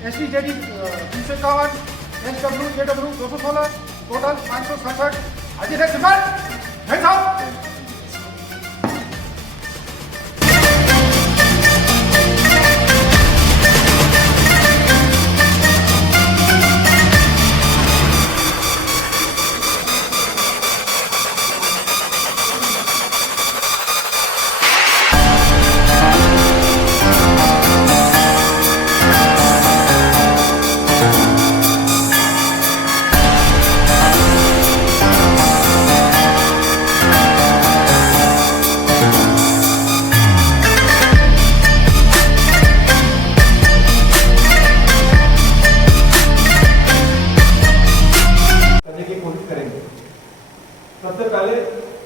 STJD 351, SWJW 216, total 567। हाजिर है सिमरन, जय साहब। सबसे पहले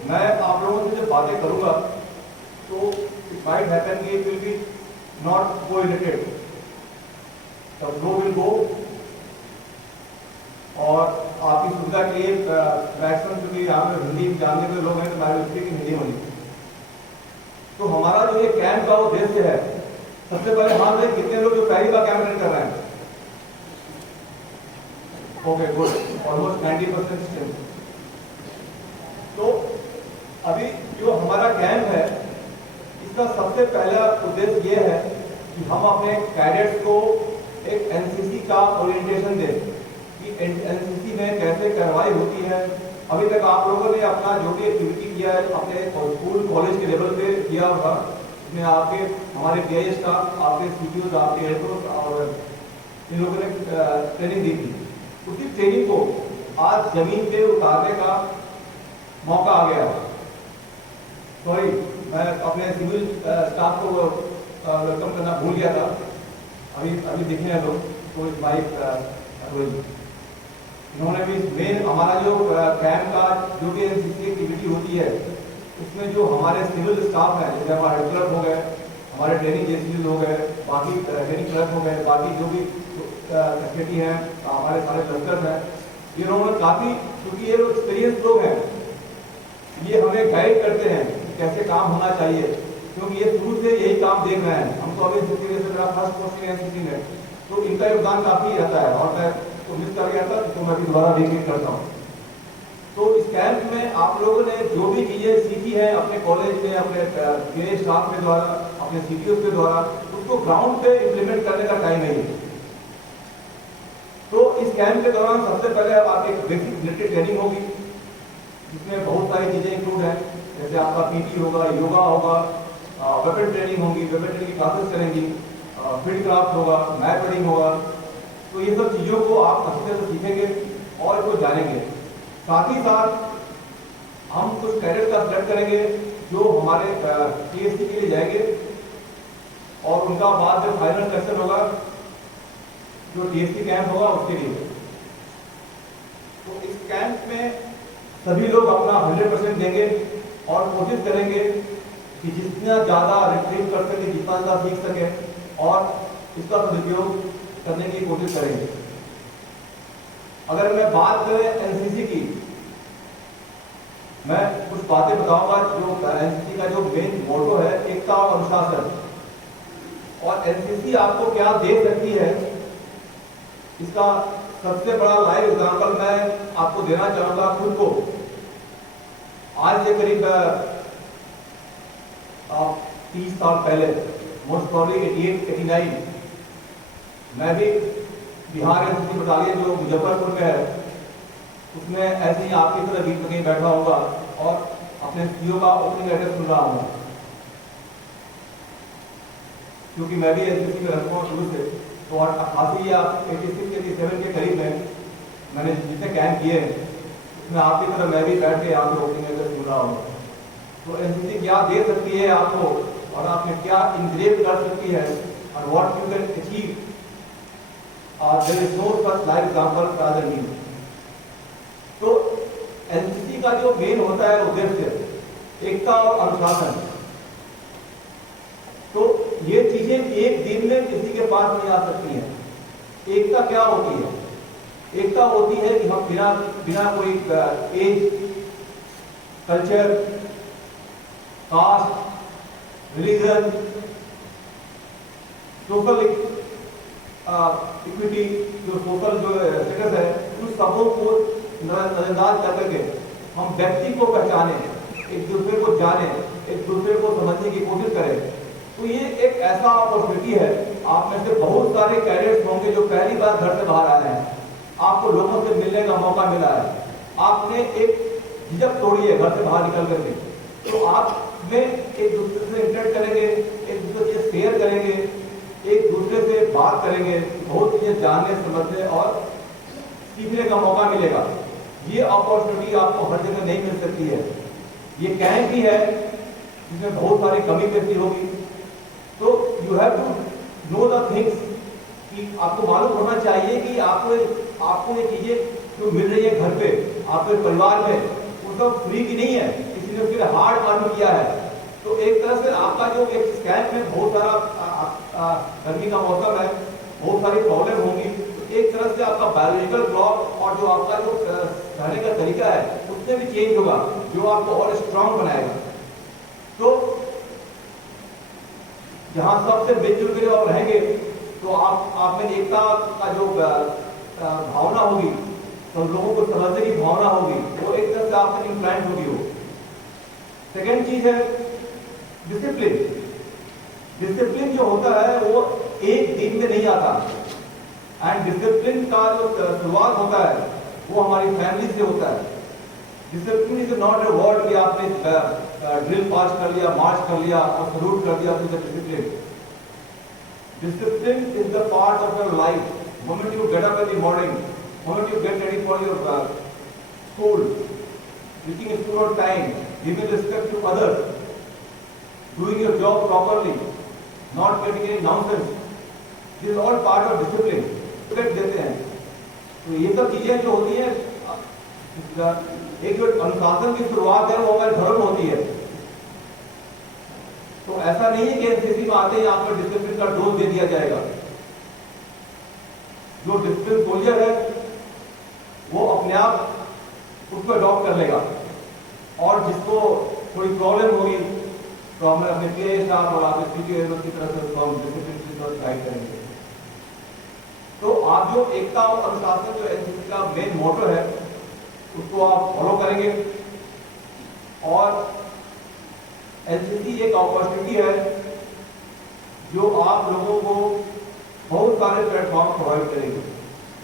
मैं आप लोगों से जब बातें करूंगा तो इट माइट हैपन कि it will be not go related, the flow will go. और आपकी सुविधा के लिए मैक्सिमम क्योंकि यहाँ पे हिंदी जानने के लोग हैं तो मैं स्पीक हिंदी में। तो हमारा जो ये कैंप का उद्देश्य है, सबसे पहले हाथ में कितने लोग जो पहली बार कैंप अटेंड कर रहे हैं? Okay good, almost 90% strength. तो अभी जो हमारा कैंप है इसका सबसे पहला उद्देश्य ये है कि हम अपने कैडेट्स को एक एनसीसी का ओरिएंटेशन दें कि एनसीसी में कैसे कार्रवाई होती है। अभी तक आप लोगों ने अपना जो भी एक्टिविटी किया है अपने स्कूल कॉलेज के लेवल पे किया होगा, इसमें आपके हमारे पीआई स्टाफ, आपके सीपीओ, आपके एयरफोर्स और इन लोगों ने ट्रेनिंग दी थी। उसी ट्रेनिंग को आज जमीन पे उतारने का मौका आ गया। सॉरी, मैं अपने सिविल स्टाफ को वेलकम करना भूल गया था। अभी दिखे हैं लोग, तो इस बाइक इन्होंने भी मेन हमारा जो कैंप का जो भी एनसीसी एक्टिविटी होती है उसमें जो हमारे सिविल स्टाफ हैं, जैसे हमारे क्लर्क हो गए, हमारे ट्रेनिंग जेसीबी हो गए, बाकी ट्रेनिंग क्लर्क हो गए, बाकी जो भी फैसिलिटी हैं, हमारे सारे क्लस्टर्स हैं, इन्होंने काफ़ी, क्योंकि ये लोग एक्सपीरियंस लोग हैं, ये हमें गाइड करते हैं कि कैसे काम होना चाहिए, क्योंकि ये शुरू से यही काम देख रहे हैं। हम तो अभी से मेरा फर्स्ट पोस्टिंग एनसीसी में, तो इनका योगदान काफ़ी रहता है। और मैं तो मिस कर गया था तो मैं भी दोबारा रिपीट करता हूँ। तो इस कैंप में आप लोगों ने जो भी चीज़ें सीखी है अपने कॉलेज में, अपने पीए स्टाफ के द्वारा, अपने सीपीओ के द्वारा, उसको ग्राउंड पे इम्प्लीमेंट करने का टाइम है। तो इस कैंप के दौरान सबसे पहले आपकी एक बेसिक मिलिट्री ट्रेनिंग होगी जिसमें बहुत सारी चीज़ें इंक्लूड हैं, जैसे आपका पीटी होगा, योगा होगा, वेपन ट्रेनिंग होगी, वेपन ट्रेनिंग की क्लासेस करेंगी, फील्ड क्राफ्ट होगा, मैप रीडिंग होगा। तो ये सब चीज़ों को आप अच्छे से सीखेंगे और इसको जानेंगे। साथ ही साथ हम कुछ कैडेट का सिलेक्ट करेंगे जो हमारे टीएससी के लिए जाएंगे और उनका बाद में फाइनल सेक्शन होगा जो टीएससी कैंप होगा उसके लिए। तो इस कैंप में सभी लोग अपना 100% देंगे और कोशिश करेंगे कि जितना ज़्यादा रिट्रीव कर सके, जितना ज़्यादा सीख सके और इसका सदुपयोग करने की कोशिश करेंगे। अगर मैं बात करें एनसीसी की, मैं कुछ बातें बताऊंगा। जो एनसीसी का जो मेन मोटो है, एकता और अनुशासन, और एनसीसी आपको क्या दे सकती है, इसका सबसे बड़ा लाइव एग्जाम्पल मैं आपको देना चाहूंगा खुद को। आज से करीब 30 साल पहले, मोस्ट प्रॉब्ली 88-89, मैं भी बिहार एनसीसी बटालियन जो मुजफ्फरपुर में है उसमें ऐसे ही आपकी तरह बीच में कहीं बैठा होगा और अपने सीओ का ओपनिंग एड्रेस सुन रहा हूँ, क्योंकि मैं भी एनसीसी में रहता हूँ शुरू से। तो और खासी 86-87 के करीब में मैंने जितने कैंप किए हैं उसमें आपकी तरह मैं भी बैठ के यहाँ पे ओपनिंग एड्रेस सुन रहा हूँ। तो एनसीसी क्या दे सकती है आपको और आपने क्या इंक्रेज कर सकती है और what you can achieve, there is no such live example rather me. तो एनसीसी का जो मेन होता है उद्देश्य एकता और अनुशासन। तो ये चीजें एक दिन में किसी के पास नहीं आ सकती हैं। एकता क्या होती है? एकता होती है कि हम बिना कोई age, culture, caste, religion, social equity, जो सोशल जो स्टेटस है, उन सबों को नजरअंदाज कर करके हम व्यक्ति को पहचाने, एक दूसरे को जाने, एक दूसरे को समझने की कोशिश करें। तो ये एक ऐसा अपॉर्चुनिटी है। आप में से बहुत सारे कैडेट्स होंगे जो पहली बार घर से बाहर आए हैं, आपको लोगों से मिलने का मौका मिला है, आपने एक झिझक तोड़ी है घर से बाहर निकल करके, तो आप में एक दूसरे से इंटरेक्ट करेंगे, एक दूसरे से शेयर करेंगे, एक दूसरे से बात करेंगे, बहुत चीजें जानने, समझने और सीखने का मौका मिलेगा। ये अपॉर्चुनिटी आपको हर जगह नहीं मिल सकती है। ये कैंप भी है जिसमें बहुत सारी कमी पेशी होगी, तो you have to know the things, कि आपको मालूम होना चाहिए कि आपको ये चीजें जो मिल रही है घर पे, आपके परिवार में, वो सब फ्री की नहीं है, किसी ने उसके लिए हार्ड अर्न किया है। तो एक तरह से आपका जो एक कैंप में बहुत सारा गर्मी का मौसम है, बहुत सारी प्रॉब्लम होंगी, तो एक तरह से आपका बायोलॉजिकल क्लॉक और जो आपका जो रहने का तरीका है उसमें भी चेंज होगा, जो आपको और स्ट्रांग बनाएगा। तो जहां सबसे मिलजुल के और रहेंगे, तो आप में एकता का जो भावना होगी, तो लोगों को समझने की भावना होगी, वो एक तरह से आप में इम्प्लांट होगी। वो सेकेंड चीज है डिसिप्लिन। डिसिप्लिन जो होता है वो एक दिन में नहीं आता, एंड डिसिप्लिन का जो शुरुआत होता है वो हमारी फैमिली से होता है। Discipline is not a word कि आपने ड्रिल पास कर लिया, मार्च कर लिया और सल्यूट कर दिया, तो discipline. Discipline is the part of your life. Moment you get up in the morning, moment you get ready for your school, reaching school on time, giving respect to others, doing your job properly, not getting any nonsense. This is all part of discipline. Respect देते हैं। तो ये सब चीजें जो होती हैं, एक जो अनुशासन की शुरुआत है वो हमारे धर्म होती है। तो ऐसा नहीं है कि एनसीसी में आते ही आपको डिसिप्लिन का डोज दे दिया जाएगा। जो डिसिप्लिन सोल्जर है वो अपने आप उसको अडॉप्ट कर लेगा, और जिसको थोड़ी प्रॉब्लम होगी तो हम अपने पीए स्टाफ और आपके सीटीओ की तरफ से हम डिसिप्लिन की तरफ गाइड करेंगे। तो आप जो एकता और अनुशासन जो एनसीसी का मेन मोटो है उसको आप फॉलो करेंगे, और एनसीसी एक अपॉर्चुनिटी है जो आप लोगों को बहुत सारे प्लेटफॉर्म प्रोवाइड करेगी।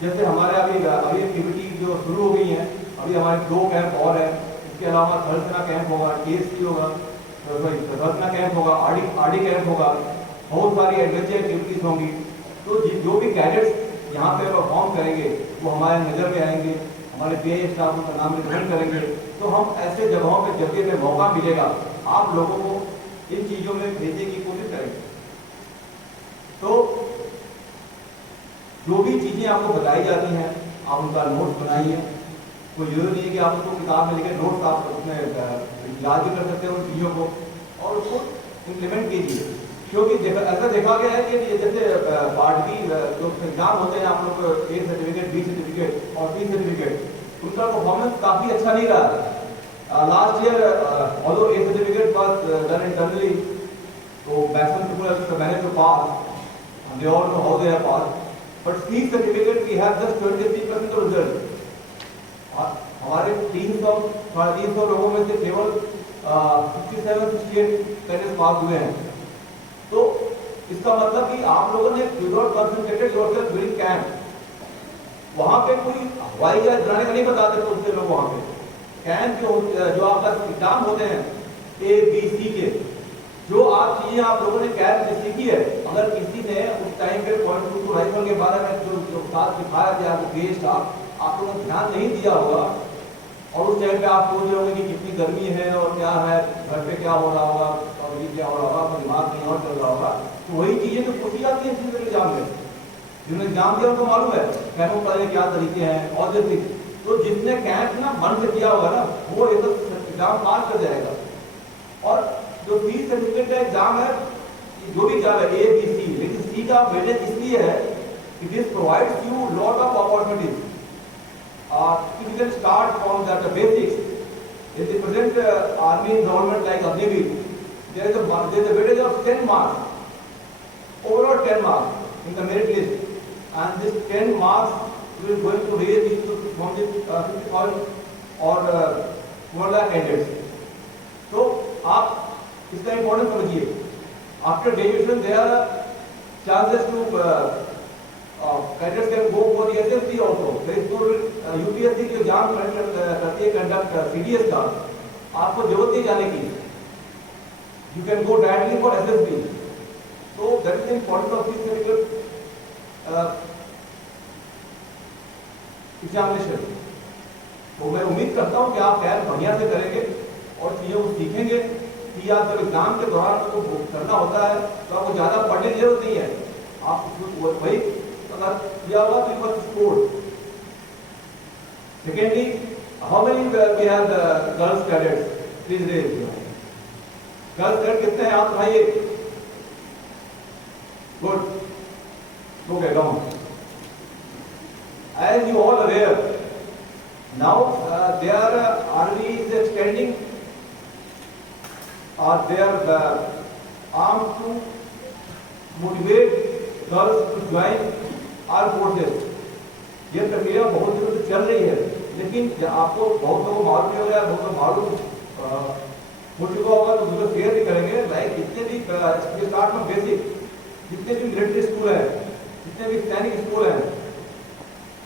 जैसे हमारे अभी एक्टिविटी जो शुरू हो गई है, अभी हमारे 2 कैंप और है, इसके अलावा थल सेना कैंप होगा, टीएससी होगा, थल सेना कैंप होगा, आरडी कैंप होगा, बहुत सारी एडवेंचर एक्टिविटीज होंगी। तो जो भी कैडेट्स यहाँ पे परफॉर्म करेंगे वो हमारे नजर में आएंगे, हमारे पीए स्टाफ उनका नाम रिकमेंड करेंगे। तो हम ऐसे जगहों पे जगह में मौका मिलेगा आप लोगों को इन चीजों में भेजने की कोशिश करेंगे। तो जो भी चीजें आपको बताई जाती हैं आप उनका नोट्स बनाइए। कोई जरूरी नहीं है कि आप उसको किताब में लिखे, नोट्स आप उसमें याद भी कर सकते हैं उन चीजों को, और उसको इम्प्लीमेंट कीजिए। क्योंकि ऐसा देखा गया है कि जैसे पार्ट बी जो एग्जाम होते हैं आप लोग को, ए सर्टिफिकेट, बी सर्टिफिकेट और सी सर्टिफिकेट, उनका परफॉर्मेंस काफी अच्छा नहीं रहा। Last year, although A certificate was done internally, so maximum people have managed to pass, and they all know how they have passed. But C certificate we have just 23% of result. हमारे 300 लोगों में से केवल 67-68 cadets पास हुए हैं। तो इसका मतलब कि आप लोगों ने without concentrated yourself during camp, वहां पे कोई हवाई जहाज चलाने का नहीं बताते पूछते लोग वहां पे। कैंप जो आपका एग्जाम होते हैं ए बी सी के, जो आप चीजें आप लोगों ने कैंप में सीखी है, अगर किसी ने उस टाइम पे .22 राइफल के बारे में जो साथ सिखाया गया आपको गेस्ट आप लोगों ने ध्यान नहीं दिया होगा, और उस टाइम पे आप सोच रहे होंगे कि कितनी गर्मी है और क्या है, घर पे क्या हो रहा होगा और ये क्या हो रहा होगा, आपका दिमाग कहीं और चल रहा होगा। तो वही चीजें जो पूछी जाती है इस एग्जाम में, जिन्होंने एग्जाम दिया उनको मालूम है कैंपों पढ़ने क्या तरीके हैं और जैसे। तो जिसने कैंप ना मन से किया होगा ना वो ये तो एग्जाम पास कर जाएगा। और जो सी सर्टिफिकेट का एग्जाम है, जो भी एग्जाम है ए बी सी, लेकिन सी का वेटेज इसलिए है कि this provides you lot of opportunities. You can start from that basics. In the present army government like Navy, there is a weightage of 10 marks, overall 10 marks in the merit list. and this 10 marks we are going to raise it to from the 50,000 or 1 lakh candidates. तो आप इसका importance समझिए. After graduation there are chances to candidates can go for the SSC also. There is no UPSC की exam करती है conduct CDS का, आपको जरूरत नहीं जाने की. You can go directly for SSB. So that is the importance of this particular examination. तो मैं उम्मीद करता हूँ कि आप तैयार बढ़िया से करेंगे और चीज़ों को सीखेंगे कि आप जब एग्जाम के दौरान आपको करना होता है तो आपको ज़्यादा पढ़ने की जरूरत नहीं है. आप वही अगर किया हुआ तो must score. Secondly, how many we have girls cadets? Please raise. Girls cadet कितने हैं आप भाई? Good. Okay, come on. As you all aware, now their army is extending their arm to motivate girls to join our forces. ये प्रक्रिया बहुत दिनों से चल रही है, लेकिन आपको बहुत लोगों को मालूम नहीं हो रहा है, बहुत लोग मालूम हो चुका होगा तो उसको शेयर भी करेंगे. लाइक जितने भी स्टार्ट में बेसिक जितने भी मिलिट्री स्कूल है, जितने भी सैनिक स्कूल हैं,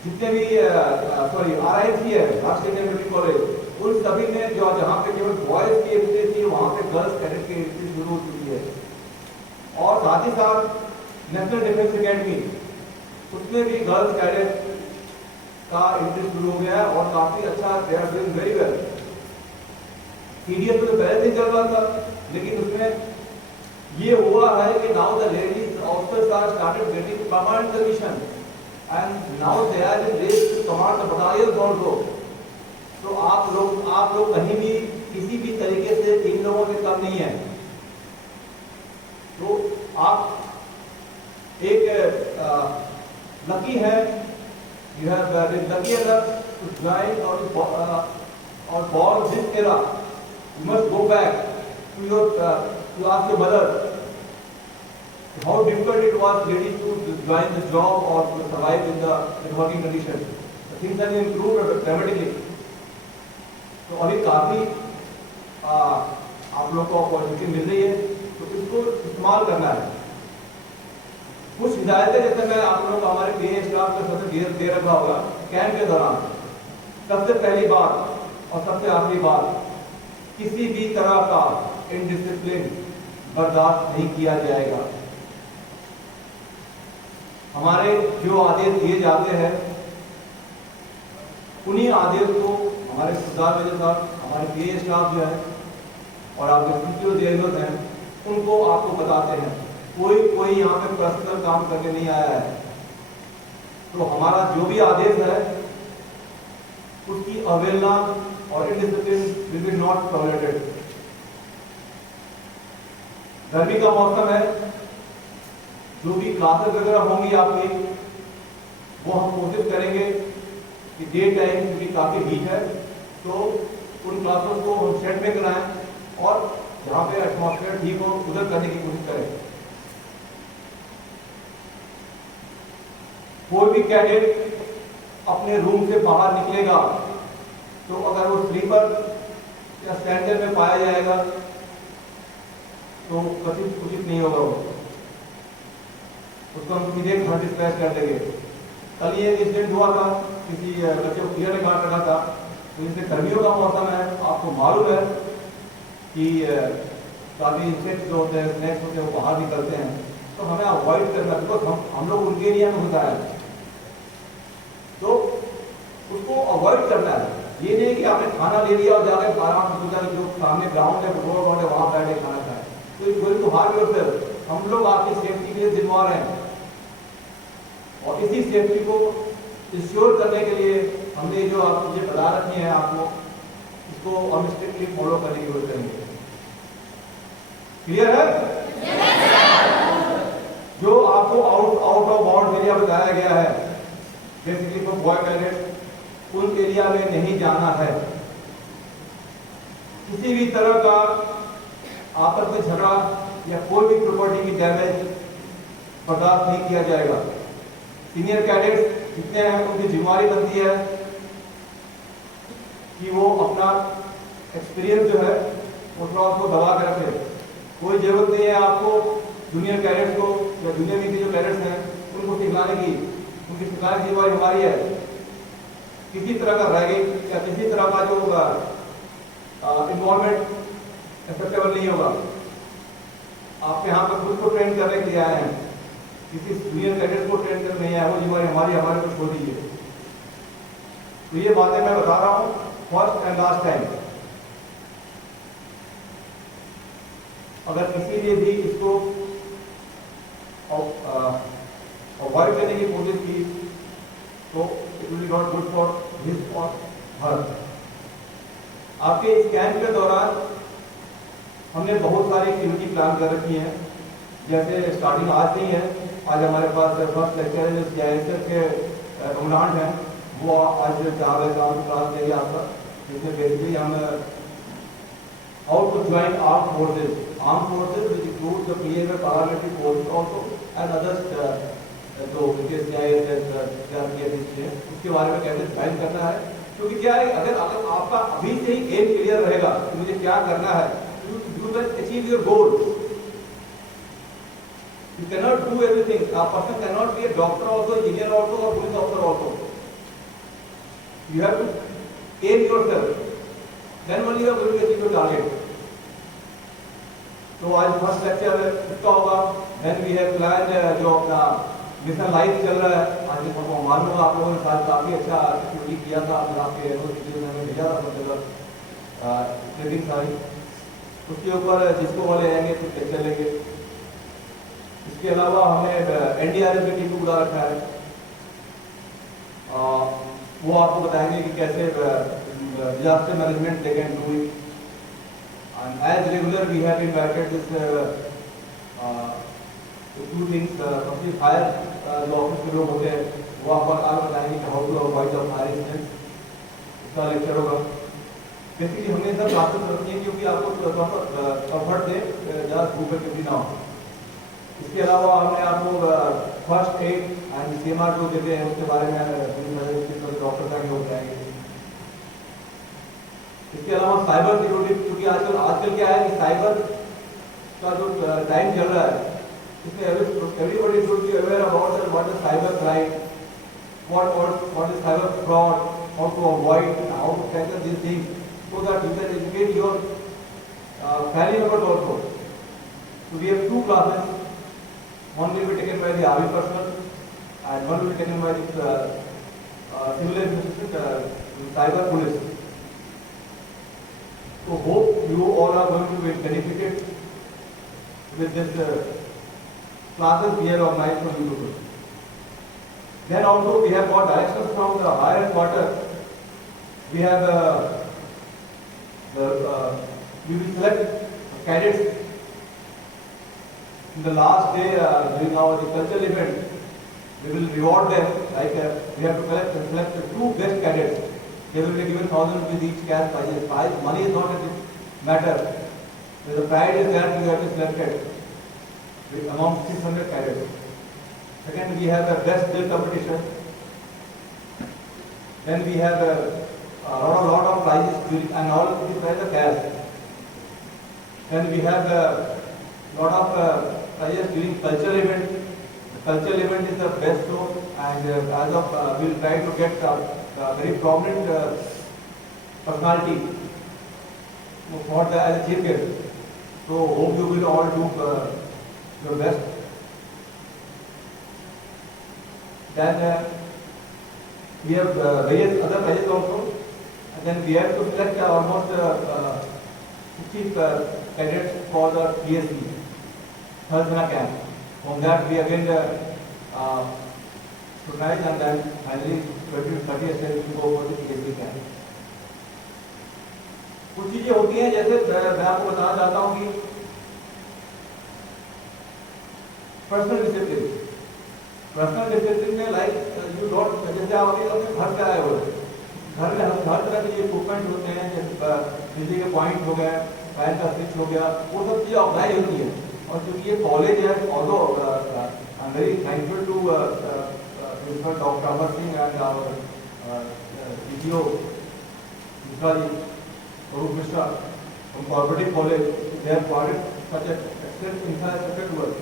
जितने भी RIC है, राष्ट्रीय मिलिट्री कॉलेज, उन सभी में जो जहाँ पे केवल बॉयज की एंट्री थी वहाँ पे गर्ल्स कैडेट की एंट्री शुरू हो चुकी है. और साथ ही साथ नेशनल डिफेंस एकेडमी, उसमें भी गर्ल्स कैडेट का एंट्री शुरू हो गया है और काफी अच्छा, they are doing very well. CDS में तो पहले से चल रहा था, लेकिन उसमें ये हुआ है कि now the ladies officers are started getting command commission and now they are in race to command the battalions also. तो आप लोग कहीं भी किसी भी तरीके से इन लोगों से कम नहीं है. तो आप एक लकी है, you have been lucky enough to join or born this era. You must go back to ask your mother how difficult it was ladies to join the job or to survive in the working conditions. The things have improved dramatically. तो अभी काफी आप लोग को opportunity मिल रही है, तो इसको इस्तेमाल करना है. कुछ हिदायतें जैसे मैं आप लोगों को हमारे PA स्टाफ के साथ दे रखा होगा कैंप के दौरान. सबसे पहली बात और सबसे आखिरी बात, किसी भी तरह का इनडिसिप्लिन बर्दाश्त नहीं किया जाएगा. हमारे जो आदेश दिए जाते हैं उन्हीं आदेश को हमारे सरदार मेजर साहब, हमारे PA स्टाफ जो है और आपके CPO जेलर्स हैं, उनको आपको बताते हैं. कोई यहाँ पे पर्सनल काम करने नहीं आया है. तो हमारा जो भी आदेश है उसकी अवहेलना और indiscipline will be not tolerated. गर्मी का मौसम है, जो भी क्लासेस वगैरह होंगी आपकी, वो हम कोशिश करेंगे कि डे टाइम क्योंकि काफी हीट है तो उन क्लासेस को हम शेड में कराएं और जहाँ पे एटमॉस्फेयर ठीक हो उधर करने की कोशिश करें. कोई भी कैडेट अपने रूम से बाहर निकलेगा तो अगर वो स्लीपर या सैंडल में पाया जाएगा तो कथित उचित नहीं होगा, उसको हम सीधे घर डिस्पैच कर देंगे. कल ये इंसिडेंट हुआ था, किसी बच्चे को कीड़ा ने काट रखा था. तो इससे गर्मियों का मौसम है, आपको मालूम है कि काफी इंसेक्ट जो होते हैं, स्नेक्स होते हैं, वो बाहर निकलते हैं. तो हमें अवॉइड करना, बिकॉज हम लोग उनके एरिया में होता है तो उसको अवॉइड करना है. ये नहीं कि आपने खाना ले लिया और जाकर आराम से सोचा जो सामने ग्राउंड है, रोड है, वहां बैठे खाना खाए. तो इस गोइंग टू हार्म योरसेल्फ. हम लोग आपकी सेफ्टी के लिए जिम्मेवार हैं और इसी सेफ्टी को इंश्योर करने के लिए हमने जो आप मुझे बता रखी है आपको, इसको हम स्ट्रिक्टली फॉलो करने की कोशिश करेंगे. क्लियर है? जो आपको आउट ऑफ बाउंड एरिया बताया गया है, बेसिकली फॉर बॉय कैडेट, उन एरिया में नहीं जाना है. किसी भी तरह का आपस में झगड़ा या कोई भी प्रॉपर्टी की डैमेज बर्दाश्त नहीं किया जाएगा. सीनियर कैडेट्स जितने हैं उनकी जिम्मेवारी बनती है कि वो अपना एक्सपीरियंस जो है वो थोड़ा उसको दबा कर रखे। कोई जरूरत नहीं है आपको जूनियर कैडेट्स को या जूनियर में के जो कैडेट्स हैं उनको सिखलाने की, उनकी सिखलाने की जिम्मेवारी हमारी है। किसी तरह का रैगिंग या किसी तरह का जो इन्वॉल्वमेंट एक्सेप्टेबल नहीं होगा। आपके यहाँ पर खुद को ट्रेन करने के लिए आए हैं, किसी जूनियर कैडेट्स को ट्रेन करने नहीं आए, वो जिम्मेवारी हमारी, हमारे को छोड़ दीजिए। तो ये बातें मैं बता रहा हूँ फर्स्ट एंड लास्ट टाइम। अगर किसी ने भी इसको अवॉइड करने की कोशिश की तो it will be not good for his और हर। आपके इस कैंप के दौरान हमने बहुत सारी एक्टिविटी प्लान कर रखी है। जैसे स्टार्टिंग आज नहीं है, आज हमारे पास फर्स्ट लेक्चर है जो CISF के कमांड हैं, वो आज 4 बजे का क्लास देंगे आपका, जिसमें बेसिकली हम how to join arm forces which include the PA paramilitary forces also and others जो उसके बारे में कैसे ज्वाइन करना है। क्योंकि क्या है, अगर आपका अभी से ही एम क्लियर रहेगा कि मुझे क्या करना है, you will achieve your goals. You cannot do everything. A person cannot be a doctor also, engineer also, or police officer also. You have to aim yourself. Then only you are going to achieve your target. तो आज first lecture इसका होगा। Then we have planned जो अपना mission life चल रहा है, आज आपको मालूम होगा आप लोगों ने साथ काफी अच्छा एक्टिविटी किया था, आपके हमें भेजा था सब जगह ट्रेनिंग सारी। उसके ऊपर जिसको वाले आएंगे तो चलेंगे। इसके अलावा हमने NDRF की टीम को बुला रखा है, वो आपको बताएंगे कि कैसे disaster management they can do it. And as regular we have invited this two things. सबसे फायर जो ऑफिस के लोग होते हैं वो आपको बताएंगे कि how to avoid the fire incidents, इसका लेक्चर होगा। बेसिकली हमने सब क्लासेस रखी है क्योंकि आपको कंफर्ट दे, ज़्यादा ग्रुप एक्टिविटी ना हो। इसके अलावा हमने आपको फर्स्ट एड एंड CMR जो देते हैं उसके बारे में डॉक्टर का हो जाएंगे। इसके अलावा साइबर सिक्योरिटी, क्योंकि आजकल क्या है कि साइबर का जो टाइम चल रहा है, इसमें everybody should be aware about what is cyber crime, what is cyber fraud, how to avoid, how to tackle these things, so that you can educate your family members also. So we have 2 classes. One will be taken by the army personnel and one will be taken by the civil administration cyber police. So hope you all are going to be benefited with this classes we have organized for you to do. Then also we have got directions from the higher quarter. We have we will select cadets in the last day during our cultural event. We will reward them like we have to select 2 best cadets. They will be given 1,000 rupees each cash prizes. Money is not a matter. The pride is that you have to select it among 600 cadets. Second, we have a best drill competition. Then we have a lot of prizes and all these prizes are cash. Then we have a lot of prizes during cultural event. The cultural event is the best show, and as of we will try to get a very prominent personality for the as a chief guest. So hope you will all do your best. Then we have various other prizes also, and then we have to select almost 60 cadets for the PSC Thursday camp. From that we again scrutinize and then finally 20-30 students will go for the PSC camp. कुछ चीजें होती हैं, जैसे मैं आपको बताना चाहता हूँ कि पर्सनल डिसिप्लिन में लाइक यू डोंट, जैसे आप अभी अपने घर से आए हो, घर में हर तरह के इक्विपमेंट होते हैं, जैसे बिजली के पॉइंट हो गए, फैन का स्विच हो गया, वो सब चीज़ें अप्लाई होती है। और क्योंकि ये कॉलेज है, although I am very thankful to Principal Dr. Amar Singh and our CTO, Mishra ji, Arup Mishra from Cooperative College, they have provided such an excellent infrastructure to us.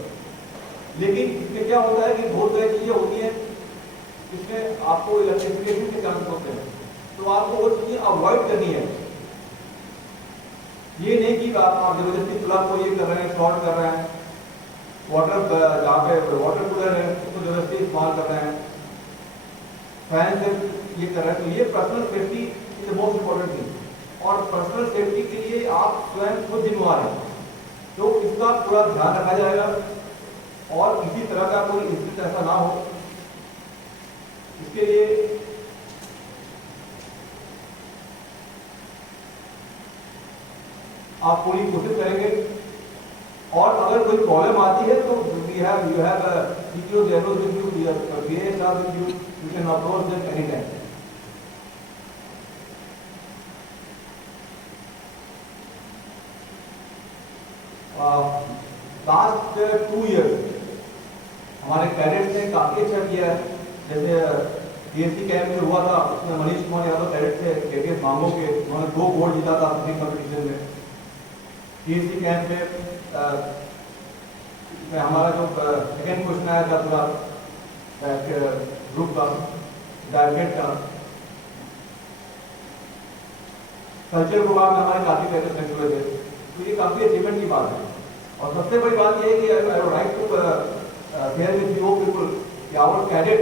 लेकिन इसमें क्या होता है कि बहुत सारी चीजें होती हैं, इसमें आपको इलेक्ट्रिफिकेशन के चांस होते हैं, तो आपको वो चीजें अवॉइड करनी है। ये नहीं कि आप जबरदस्ती प्लग को ये कर रहे हैं, शॉर्ट कर रहे हैं, वाटर जहाँ पे वाटर कूलर है उसको जबरदस्ती इस्तेमाल कर रहे हैं, फैन से ये कर रहे हैं, तो ये personal safety is the most important thing. और पर्सनल सेफ्टी के लिए आप स्वयं खुद जिम्मेवार हैं, तो इसका पूरा ध्यान रखा जाएगा और किसी तरह का कोई इंसिडेंट ऐसा ना हो, इसके लिए आप पूरी कोशिश करेंगे। और अगर कोई प्रॉब्लम आती है तो you have CTO Zeros with you, VAs are with you, you can approach them anytime. Last 2 years हमारे कैडेट्स ने काफी अच्छा किया है। जैसे DSC कैंप में हुआ था, उसमें मनीष कुमार यादव कैडेट थे KTS मांगो के, उन्होंने 2 गोल्ड जीता था अपनी कंपटीशन में। DSC कैंप में हमारा जो सेकेंड क्वेश्चन आया था पूरा ग्रुप का डायरेक्ट का कल्चर प्रोग्राम में हमारे काफी कैडेट्स सेलेक्ट हुए थे, तो ये काफी अचीवमेंट की बात है। और सबसे बड़ी बात ये है कि I would like to share with you people कि our cadet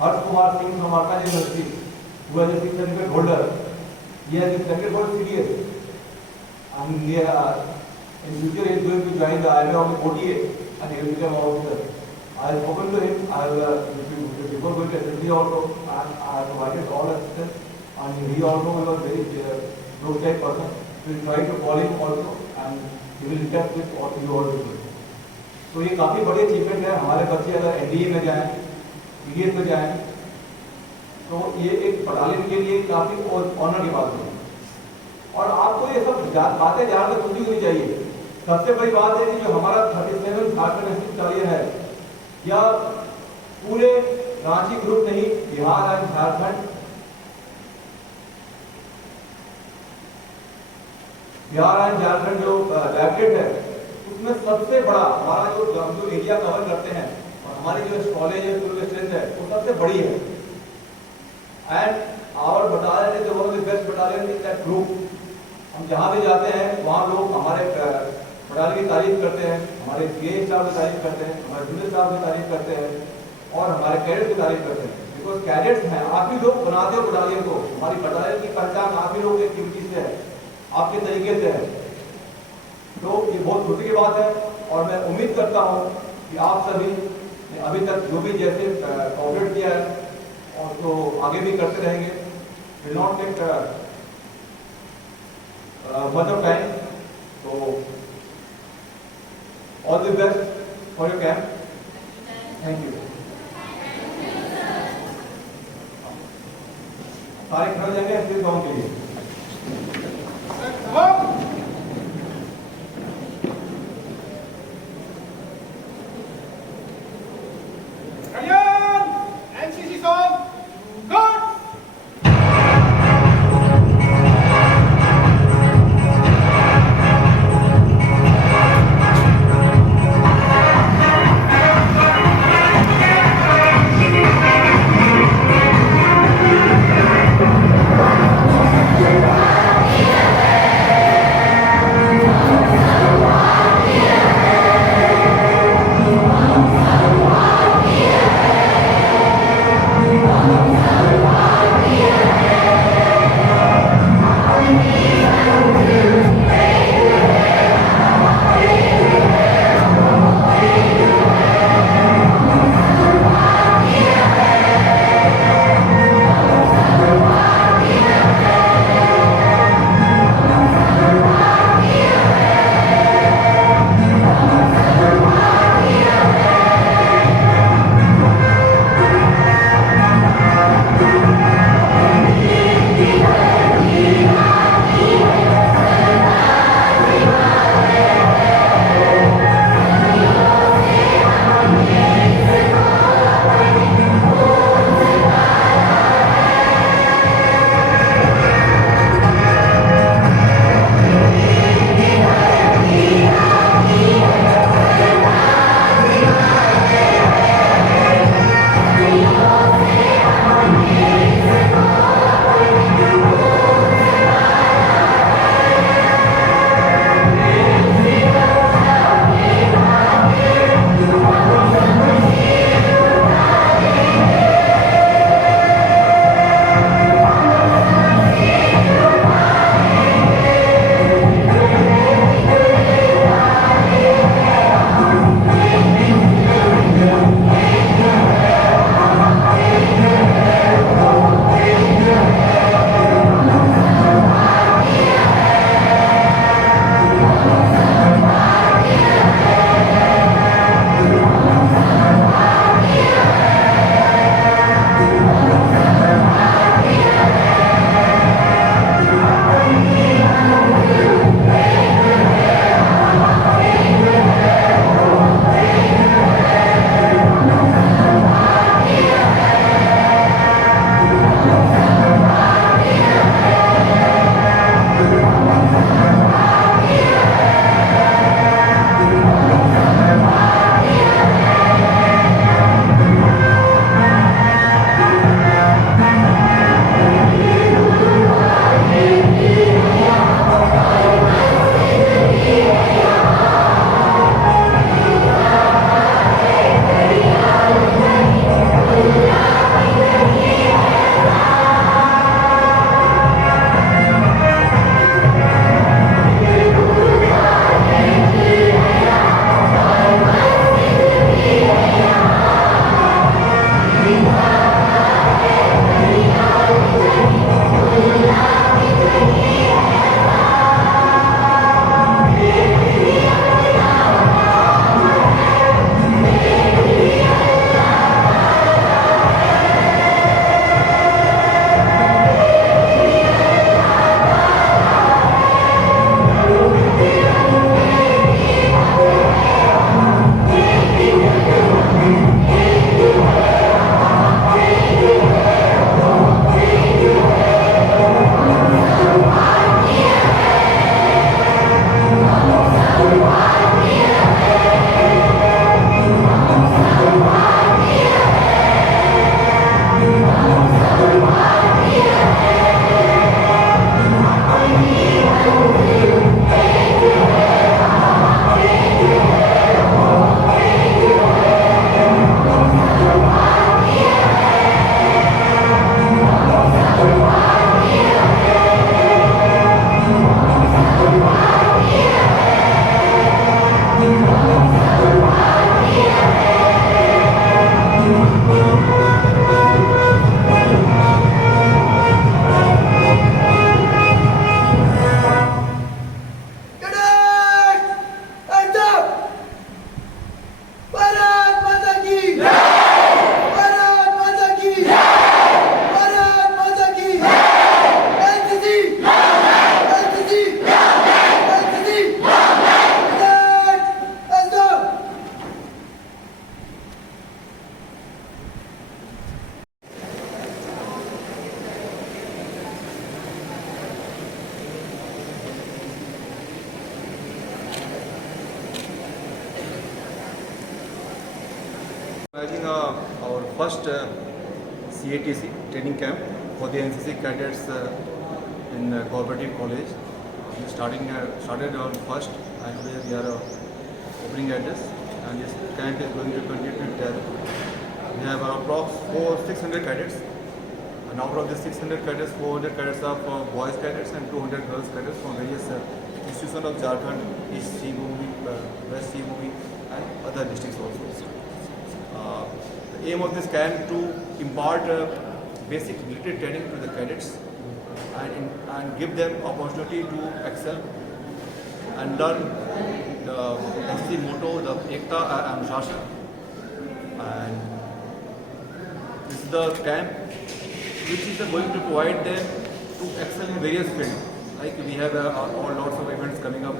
Harsh Kumar Singh from Arkan University, who is a 6th certificate holder, he has been selected for CDS, and he, in future he is going to join the army of the 48 and he will become an officer. I have spoken to him, I have before going to SSB also, and I have provided all assistance, and he also was a very close type person, so we try to call him also and he will interact with all you all people. तो ये काफी बड़ी achievement है। हमारे बच्चे अगर NDA में जाएं, PDS में जाएं, तो ये एक बटालियन के लिए काफी ऑनर की बात है। और आपको ये सब बातें जानकर खुशी होनी चाहिए। सबसे बड़ी बात है कि जो हमारा 37 झारखंड डिस्ट्रिक्ट बटालियन है, या पूरे रांची ग्रुप नहीं, बिहार एंड झारखंड, जो डायरेक्टेड है, उसमें सबसे बड़ा हमारा जो एरिया कवर करते हैं और हमारी जो कॉलेज है, स्ट्रेंथ है, वो सबसे बड़ी है। And our battalion is one of the best battalion in that group. हम जहाँ भी जाते हैं वहाँ लोग हमारे बटालियन की तारीफ करते हैं, हमारे CA स्टाफ की तारीफ करते हैं, हमारे जूनियर स्टाफ की तारीफ करते हैं और हमारे कैडेट्स की तारीफ करते हैं। बिकॉज कैडेट्स हैं, आप ही लोग बनाते हो बटालियन को। हमारी बटालियन की पहचान आप ही लोग की एक्टिविटी से है, आपके तरीके से है। तो ये बहुत खुशी की बात है और मैं उम्मीद करता हूँ कि आप सभी ने अभी तक जो भी जैसे कोऑपरेट किया है और तो आगे भी करते रहेंगे। Will not take much of time, तो all the best for your camp. Thank you. सारे खड़े हो जाएंगे ऐसे गाँव के लिए। first CATC training camp for the NCC cadets in Cooperative College. We started on first, and today we are opening at this, and this camp is going to continue till. We have approx 600 cadets, and out of the 600 cadets, 400 cadets are for boys cadets and 200 girls cadets from various institutions of Jharkhand, East Siangpur, West Siangpur, and other districts also. The aim of this camp to impart basic military training to the cadets and give them opportunity to excel and learn the NCC motto, the Ekta and Anushasan. And this is the camp which is going to provide them to excel in various fields. Like we have all lots of events coming up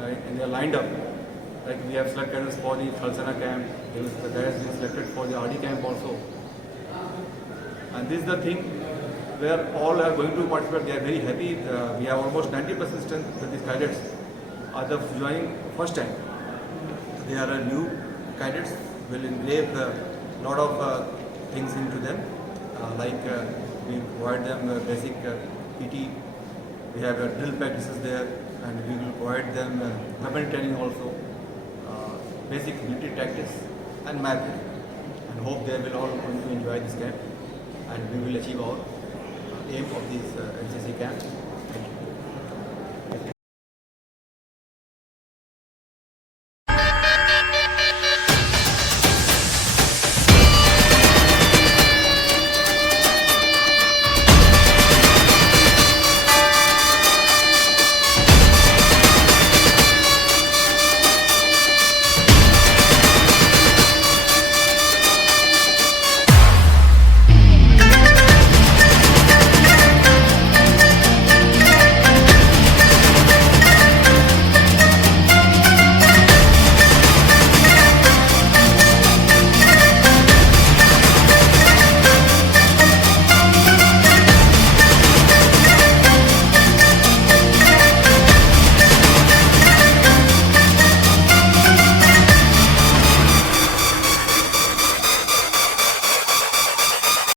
and they are lined up. Like we have selected cadets for the Thalsana camp, the cadets being selected for the RD camp also. And this is the thing where all are going to participate. They are very happy. We have almost 90% strength that these cadets are the joining first time. They are new cadets, will engrave a lot of things into them. We provide them basic PT. We have drill practices there, and we will provide them weapon training also, basic military tactics and math. And hope they will all going to enjoy this camp, and we will achieve our aim of this NCC camp.